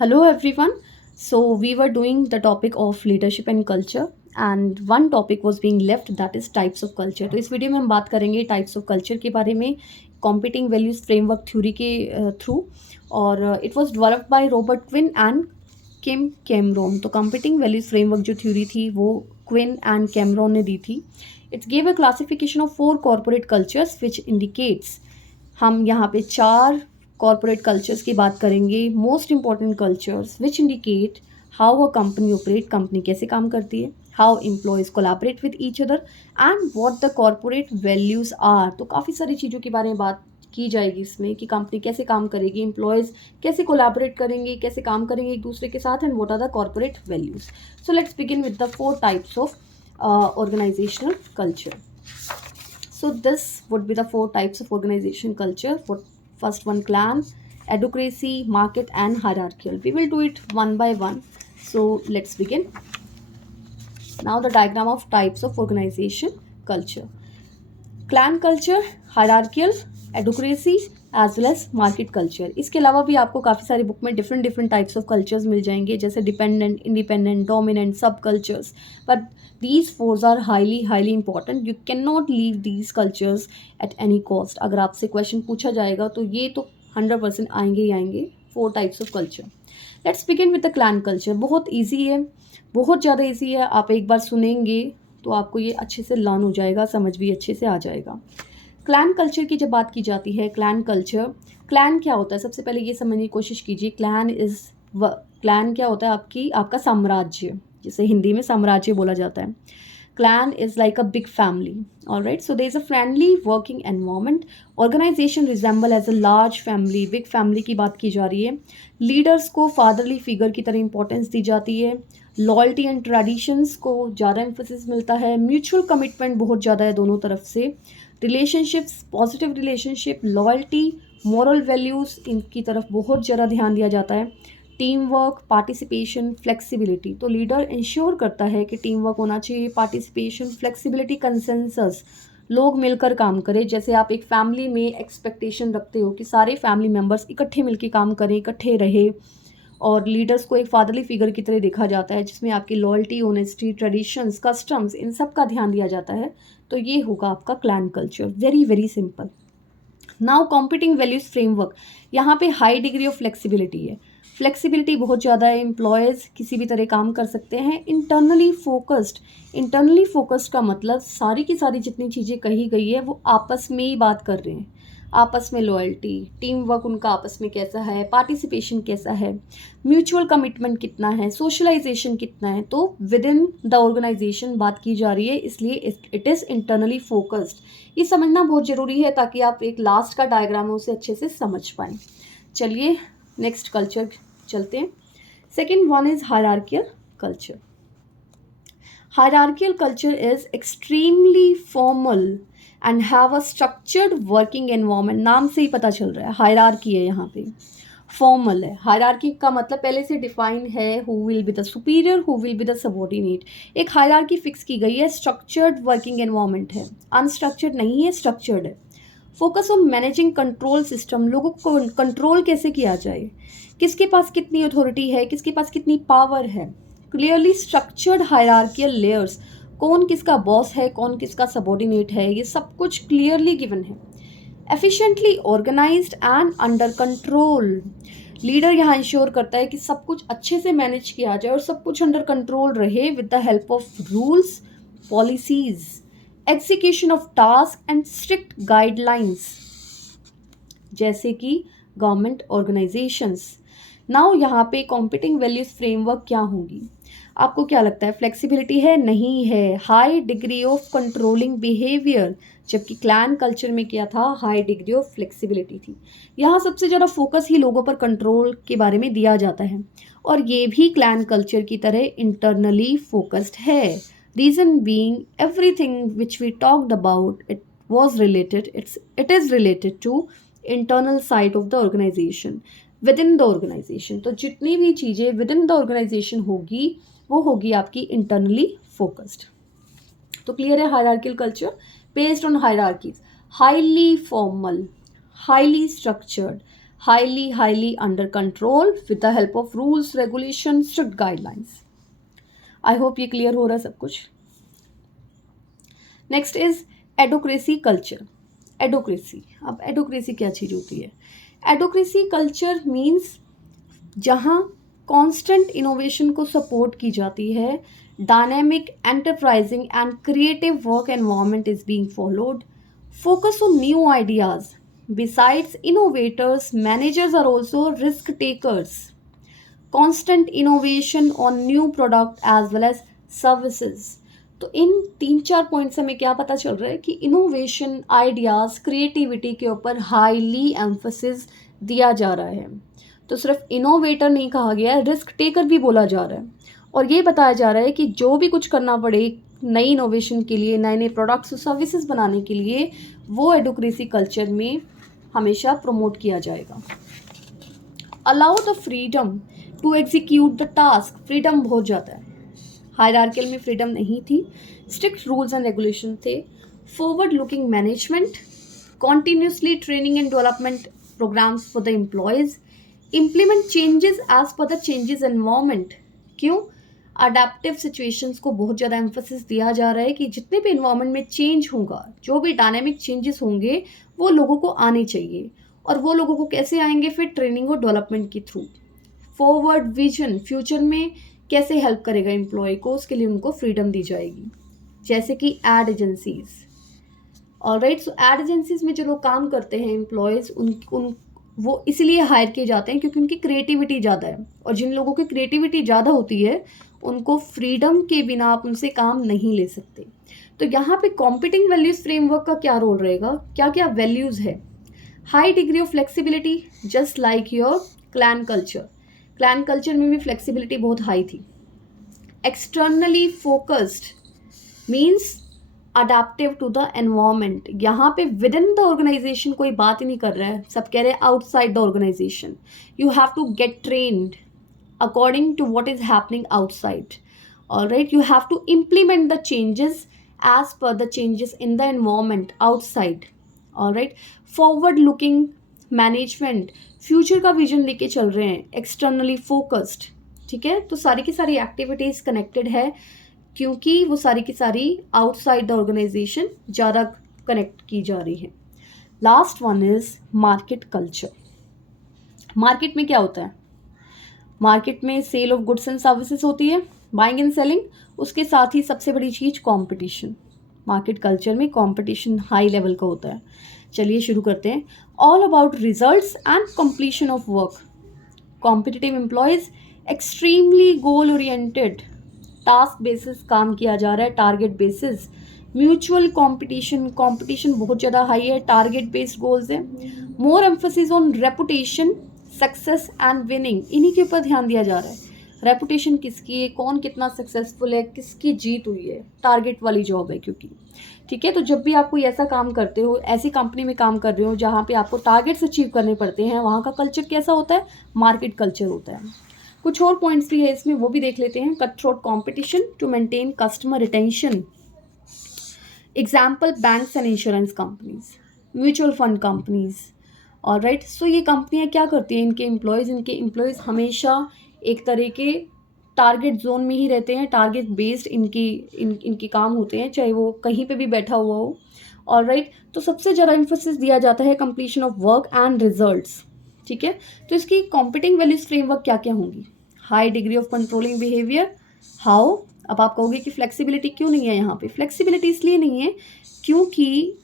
Hello everyone. So we were doing the topic of leadership and culture and one topic was being left, that is types of culture. तो इस video में हम बात करेंगे types of culture के बारे में, कॉम्पिटिंग वैल्यूज फ्रेमवर्क थ्योरी के थ्रू। और it was developed by Robert Quinn and Kim Cameron. तो कॉम्पिटिंग वैल्यूज फ्रेमवर्क जो थ्योरी थी वो क्विन एंड कैमरॉन ने दी थी। It's gave a classification of 4 corporate cultures which indicates, हम यहाँ पे 4 कॉर्पोरेट कल्चर्स की बात करेंगे, most important cultures which indicate how a company operate, company कैसे काम करती है, how employees collaborate with each other and what the corporate values are. तो काफ़ी सारी चीज़ों के बारे में बात की जाएगी इसमें कि कंपनी कैसे काम करेगी, एम्प्लॉयज़ कैसे कोलैबोरेट करेंगे, कैसे काम करेंगे एक दूसरे के साथ, and what are the corporate values. So let's begin with the 4 types of organizational culture. So this would be the 4 types of organization culture. For first one, clan, advocacy, market and hierarchical. We will do it one by one. So let's begin. Now the diagram of types of organization culture. Clan culture, hierarchical, adhocracy as well as market culture. इसके अलावा भी आपको काफ़ी सारी book में different different types of cultures मिल जाएंगे, जैसे dependent, independent, dominant, sub cultures. But these fours are highly highly important. You can not leave these cultures at any cost. अगर आपसे क्वेश्चन पूछा जाएगा तो ये तो 100% आएंगे ही आएंगे। 4 types of culture. Let's begin with the clan culture. बहुत ईजी है, बहुत ज़्यादा ईजी है। आप एक बार सुनेंगे तो आपको ये अच्छे से लर्न हो जाएगा, समझ भी अच्छे से आ जाएगा। क्लैन कल्चर की जब बात की जाती है, क्लैन कल्चर, क्लैन क्या होता है, सबसे पहले ये समझने की कोशिश कीजिए। क्लैन क्या होता है, आपका साम्राज्य, जिसे हिंदी में साम्राज्य बोला जाता है। Clan is like a big family. All right. So there is a friendly working environment. Organization resemble as a large family. Big family की बात की जा रही है। Leaders को fatherly figure की तरह importance दी जाती है। Loyalty and traditions को ज़्यादा emphasis मिलता है। Mutual commitment बहुत ज़्यादा है दोनों तरफ से। Relationships, positive relationship, loyalty, moral values, इनकी तरफ बहुत ज़्यादा ध्यान दिया जाता है। Team work, participation, flexibility. तो लीडर इंश्योर करता है कि टीम वर्क होना चाहिए, पार्टिसिपेशन, फ्लेक्सिबिलिटी, कंसेंसस, लोग मिलकर काम करें। जैसे आप एक फैमिली में एक्सपेक्टेशन रखते हो कि सारे फैमिली मेम्बर्स इकट्ठे मिलकर काम करें, इकट्ठे रहे। और लीडर्स को एक फादरली फिगर की तरह देखा जाता है, जिसमें आपकी लॉयल्टी, ऑनेस्टी, ट्रेडिशंस, कस्टम्स, इन सब का ध्यान दिया जाता है। तो ये होगा आपका clan culture. Very very simple. Now competing values framework. यहाँ पे हाई डिग्री ऑफ फ्लेक्सिबिलिटी है। फ्लेक्सिबिलिटी बहुत ज़्यादा है, एम्प्लॉयज़ किसी भी तरह काम कर सकते हैं। इंटरनली फोकस्ड, इंटरनली फोकस्ड का मतलब सारी की सारी जितनी चीज़ें कही गई है वो आपस में ही बात कर रहे हैं। आपस में लॉयल्टी, टीम वर्क उनका आपस में कैसा है, पार्टिसिपेशन कैसा है, म्यूचुअल कमिटमेंट कितना है, सोशलाइजेशन कितना है। तो विद इन द ऑर्गेनाइजेशन बात की जा रही है, इसलिए इट इज़ इंटरनली फोकस्ड। ये समझना बहुत ज़रूरी है ताकि आप एक लास्ट का डायग्राम है उसे अच्छे से समझ पाएँ। चलिए नेक्स्ट कल्चर चलते हैं। Second one is hierarchical culture. Hierarchical culture is extremely formal and have a structured working environment. नाम से ही पता चल रहा है हायरार्की है, यहाँ पे फॉर्मल है। हायरार्की का मतलब पहले से डिफाइन है, who will be the superior, who will be the subordinate. एक हायरार्की फिक्स की गई है, स्ट्रक्चर्ड वर्किंग एनवायरनमेंट है, अनस्ट्रक्चर्ड नहीं है, स्ट्रक्चर्ड है। Focus on managing control system, लोगों को कंट्रोल कैसे किया जाए, किसके पास कितनी अथॉरिटी है, किसके पास कितनी पावर है। क्लियरली स्ट्रक्चर्ड हायरार्कियल लेयर्स, कौन किसका बॉस है, कौन किसका सबऑर्डिनेट है, ये सब कुछ क्लियरली गिवन है। Efficiently organized and under control, leader यहाँ इंश्योर करता है कि सब कुछ अच्छे से मैनेज किया जाए और सब कुछ अंडर कंट्रोल रहे with the help of rules, policies, execution of task and strict guidelines, जैसे कि गवर्नमेंट ऑर्गेनाइजेशंस। नाउ यहाँ पे कॉम्पिटिंग वैल्यूज फ्रेमवर्क क्या होंगी, आपको क्या लगता है? फ्लेक्सिबिलिटी है? नहीं है। High degree of controlling behaviour, जबकि क्लैन कल्चर में क्या था? हाई डिग्री ऑफ फ्लेक्सिबिलिटी थी। यहाँ सबसे ज़्यादा फोकस ही लोगों पर कंट्रोल के बारे में दिया जाता है, और ये भी क्लैन कल्चर की तरह इंटरनली फोकस्ड है। Reason being everything which we talked about it was related, it is related to internal side of the organization, within the organization। तो जितनी भी चीज़ें within the organization होगी वो होगी आपकी internally focused। तो क्लियर है? hierarchical culture based on hierarchies, highly formal, highly structured, highly under control with the help of rules, regulations, strict guidelines. I hope ये क्लियर हो रहा है सब कुछ. Next is adhocracy culture. Adhocracy, अब adhocracy क्या चीज़ होती है? एडोक्रेसी कल्चर मीन्स जहाँ कांस्टेंट इनोवेशन को सपोर्ट की जाती है, dynamic, enterprising and creative work environment is being followed, focus on new ideas. Besides innovators, managers are also risk takers. Constant innovation on new product as well as services. तो इन 3-4 point से हमें क्या पता चल रहा है कि इनोवेशन, आइडियाज़, क्रिएटिविटी के ऊपर हाईली एम्फोसिस दिया जा रहा है. तो सिर्फ इनोवेटर नहीं कहा गया है, रिस्क टेकर भी बोला जा रहा है. और ये बताया जा रहा है कि जो भी कुछ करना पड़े नई इनोवेशन के लिए, नए नए प्रोडक्ट्स और सर्विसेज बनाने के लिए, वो एडोक्रेसी कल्चर में हमेशा प्रमोट किया जाएगा. Allow the freedom to execute the task. Freedom बहुत ज़्यादा है, हायरार्कियल में फ्रीडम नहीं थी, स्ट्रिक्ट रूल्स एंड रेगुलेशन थे. Forward looking management, continuously training and development programs for the employees, implement changes as per the changes environment. क्यों? Adaptive situations को बहुत ज़्यादा एम्फोसिस दिया जा रहा है कि जितने भी इन्वायरमेंट में चेंज होगा, जो भी डायनामिक चेंजेस होंगे, वो लोगों को आने चाहिए. और वो लोगों को कैसे आएंगे? फिर ट्रेनिंग और डेवलपमेंट के थ्रू. फॉरवर्ड विजन, फ्यूचर में कैसे हेल्प करेगा एम्प्लॉय को, उसके लिए उनको फ्रीडम दी जाएगी. जैसे कि एड एजेंसीज. ऑलराइट, सो एड एजेंसीज में जो लोग काम करते हैं एम्प्लॉयज़, उन वो इसलिए हायर किए जाते हैं क्योंकि उनकी क्रिएटिविटी ज़्यादा है. और जिन लोगों की क्रिएटिविटी ज़्यादा होती है, उनको फ्रीडम के बिना आप उनसे काम नहीं ले सकते. तो यहाँ पे कॉम्पिटिंग वैल्यूज़ फ्रेमवर्क का क्या रोल रहेगा? क्या क्या वैल्यूज़ है? High degree of flexibility, just like your clan culture. Clan culture में भी फ्लेक्सिबिलिटी बहुत हाई थी. Externally focused means adaptive to the environment. यहाँ पे विद इन द ऑर्गेनाइजेशन कोई बात ही नहीं कर रहा है, सब कह रहे हैं outside the organization. You have to get trained according to what is happening outside. All right, you have to implement the changes as per the changes in the environment outside. All right, forward looking management, future का vision लेके चल रहे हैं. Externally focused, ठीक है. तो सारी की सारी एक्टिविटीज़ कनेक्टेड है क्योंकि वो सारी की सारी आउटसाइड द ऑर्गेनाइजेशन ज़्यादा कनेक्ट की जा रही है. Last one is market culture. Market में क्या होता है? मार्केट में sale of goods and services होती है, बाइंग एंड सेलिंग. उसके साथ ही सबसे बड़ी चीज़ कंपटीशन. मार्केट कल्चर में कंपटीशन हाई लेवल का होता है. चलिए शुरू करते हैं. All about results and completion of work. Competitive employees extremely goal oriented, task basis काम किया जा रहा है, target basis. Mutual competition, competition बहुत ज़्यादा हाई है, टारगेट बेस्ड गोल्स है. More emphasis on reputation, success and winning. इन्हीं के ऊपर ध्यान दिया जा रहा है. रेपुटेशन किसकी है, कौन कितना सक्सेसफुल है, किसकी जीत हुई है. टारगेट वाली जॉब है क्योंकि, ठीक है. तो जब भी आप कोई ऐसा काम करते हो, ऐसी कंपनी में काम कर रहे हो जहाँ पे आपको टारगेट्स अचीव करने पड़ते हैं, वहाँ का कल्चर कैसा होता है? मार्केट कल्चर होता है. कुछ और पॉइंट्स भी है इसमें, वो भी देख लेते हैं. Cut throat competition to maintain customer retention. Example banks and insurance companies, mutual fund companies. और राइट, सो ये कंपनियां क्या करती हैं? इनके एम्प्लॉयज़ हमेशा एक तरह के टारगेट जोन में ही रहते हैं. टारगेट बेस्ड इनके काम होते हैं, चाहे वो कहीं पे भी बैठा हुआ हो. और राइट, तो सबसे ज़्यादा एम्फोसिस दिया जाता है completion of work and results, ठीक है. तो इसकी कॉम्पिटिंग वैल्यूज फ्रेमवर्क क्या क्या होंगी? High degree of controlling behaviour. How? अब आप कहोगे कि फ्लेक्सिबिलिटी क्यों नहीं है यहाँ पे? फ्लेक्सिबिलिटी इसलिए नहीं है क्योंकि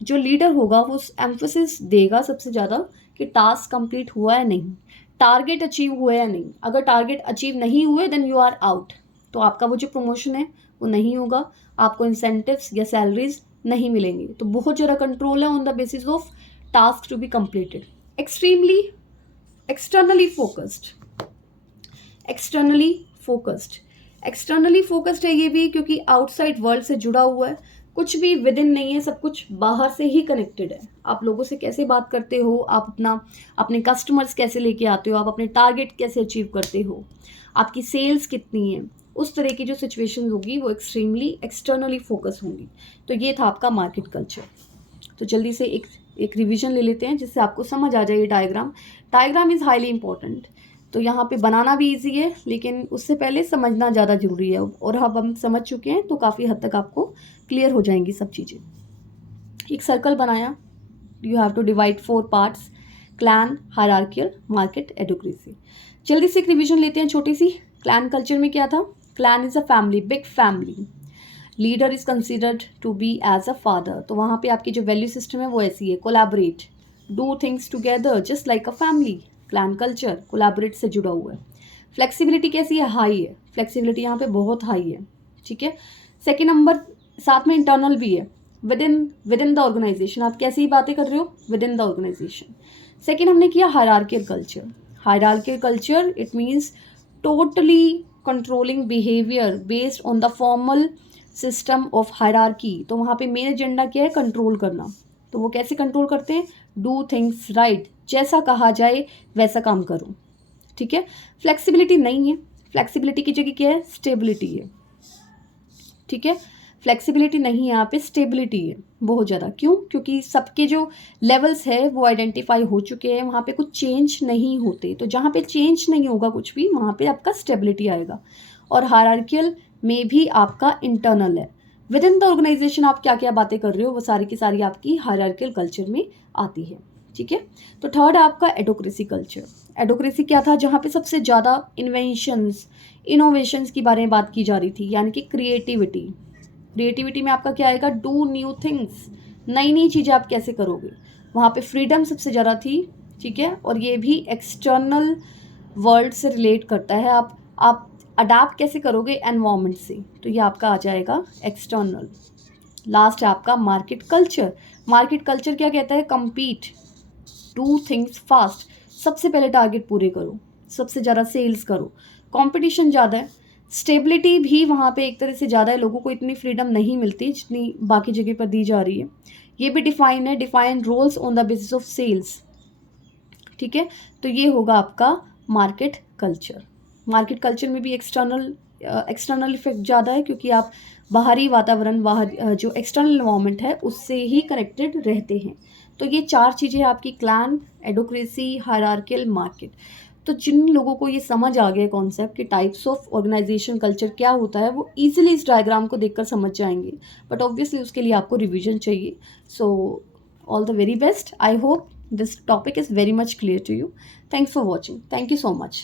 जो लीडर होगा वो एम्फोसिस देगा सबसे ज़्यादा कि टास्क कंप्लीट हुआ है नहीं, टारगेट अचीव हुआ है नहीं. अगर टारगेट अचीव नहीं हुए देन यू आर आउट. तो आपका वो जो प्रमोशन है वो नहीं होगा, आपको इंसेंटिव्स या सैलरीज नहीं मिलेंगी. तो बहुत ज़्यादा कंट्रोल है on the basis of task to be completed. Extremely externally focused है ये भी क्योंकि आउटसाइड वर्ल्ड से जुड़ा हुआ है. कुछ भी विद इन नहीं है, सब कुछ बाहर से ही कनेक्टेड है. आप लोगों से कैसे बात करते हो, आप अपने कस्टमर्स कैसे लेके आते हो, आप अपने टारगेट कैसे अचीव करते हो, आपकी सेल्स कितनी है, उस तरह की जो सिचुएशन होगी वो एक्सट्रीमली एक्सटर्नली फोकस होंगी. तो ये था आपका मार्केट कल्चर. तो जल्दी से एक एक रिवीजन ले लेते हैं जिससे आपको समझ आ जाए ये diagram. Diagram is highly important. तो यहाँ पे बनाना भी इजी है, लेकिन उससे पहले समझना ज़्यादा ज़रूरी है, और अब हम समझ चुके हैं तो काफ़ी हद तक आपको क्लियर हो जाएंगी सब चीज़ें। एक सर्कल बनाया, you have to divide 4 parts, clan, hierarchical, market, adhocracy. जल्दी से एक रिवीजन लेते हैं छोटी सी। क्लैन कल्चर में क्या था? Clan is a family, big family. Leader is considered to be as a father. तो वहाँ पे आपकी जो वैल्यू सिस्टम है वो ऐसी है, collaborate, do things together just like a family. Clan culture collaborate से जुड़ा हुआ है। फ्लेक्सिबिलिटी कैसी है? हाई है। फ्लेक्सिबिलिटी यहाँ पे बहुत हाई है, ठीक है। सेकेंड नंबर, साथ में इंटरनल भी है, विद इन द ऑर्गेनाइजेशन। आप कैसी बातें कर रहे हो? Within the organization. Second हमने किया hierarchical culture. Hierarchical culture it means totally controlling behaviour based on the formal system of hierarchy. तो वहाँ पे मेन एजेंडा क्या है? कंट्रोल करना। तो वो कैसे कंट्रोल करते हैं? डू थिंग्स राइट, जैसा कहा जाए वैसा काम करो, ठीक है। फ्लेक्सिबिलिटी नहीं है। फ्लेक्सिबिलिटी की जगह क्या है? स्टेबिलिटी है, ठीक है। फ्लेक्सिबिलिटी नहीं है, यहाँ पे स्टेबिलिटी है बहुत ज़्यादा। क्यों? क्योंकि सबके जो लेवल्स है वो आइडेंटिफाई हो चुके हैं, वहाँ पे कुछ चेंज नहीं होते। तो जहाँ पे चेंज नहीं होगा कुछ भी, वहाँ पे आपका स्टेबिलिटी आएगा। और हायरार्कियल में भी आपका इंटरनल है। विद इन द ऑर्गेनाइजेशन आप क्या क्या बातें कर रहे हो वो सारी की सारी आपकी हायरार्कियल कल्चर में आती है, ठीक है। तो थर्ड है आपका एडोक्रेसी कल्चर। एडोक्रेसी क्या था? जहाँ पे सबसे ज़्यादा इन्वेंशंस, इनोवेशंस की बारे में बात की जा रही थी, यानी कि क्रिएटिविटी। क्रिएटिविटी में आपका क्या आएगा? डू न्यू थिंग्स, नई नई चीज़ें आप कैसे करोगे। वहाँ पे फ्रीडम सबसे ज़्यादा थी, ठीक है। और ये भी एक्सटर्नल वर्ल्ड से रिलेट करता है। आप अडाप्ट कैसे करोगे एनवायरनमेंट से, तो ये आपका आ जाएगा एक्सटर्नल। लास्ट है आपका मार्केट कल्चर। मार्केट कल्चर क्या कहता है? कम्पीट, डू थिंग्स फास्ट, सबसे पहले टारगेट पूरे करो, सबसे ज़्यादा सेल्स करो। कंपटीशन ज़्यादा है। स्टेबिलिटी भी वहाँ पे एक तरह से ज़्यादा है, लोगों को इतनी फ्रीडम नहीं मिलती जितनी बाकी जगह पर दी जा रही है। ये भी डिफाइन है, define roles on the basis of sales, ठीक है। तो ये होगा आपका मार्केट कल्चर। मार्केट कल्चर में भी एक्सटर्नल इफेक्ट ज़्यादा है, क्योंकि आप बाहरी वातावरण, बाहर जो एक्सटर्नल इन्वायरमेंट है उससे ही कनेक्टेड रहते हैं। तो ये 4 चीज़ें आपकी क्लैन, एडोक्रेसी, हायरार्कियल, मार्केट। तो जिन लोगों को ये समझ आ गया कॉन्सेप्ट कि टाइप्स ऑफ ऑर्गेनाइजेशन कल्चर क्या होता है, वो ईजिली इस डायग्राम को देखकर समझ जाएंगे। बट ऑब्वियसली उसके लिए आपको रिविजन चाहिए। So all the very best. I hope this topic is very much clear to you. Thanks for watching. Thank you so much.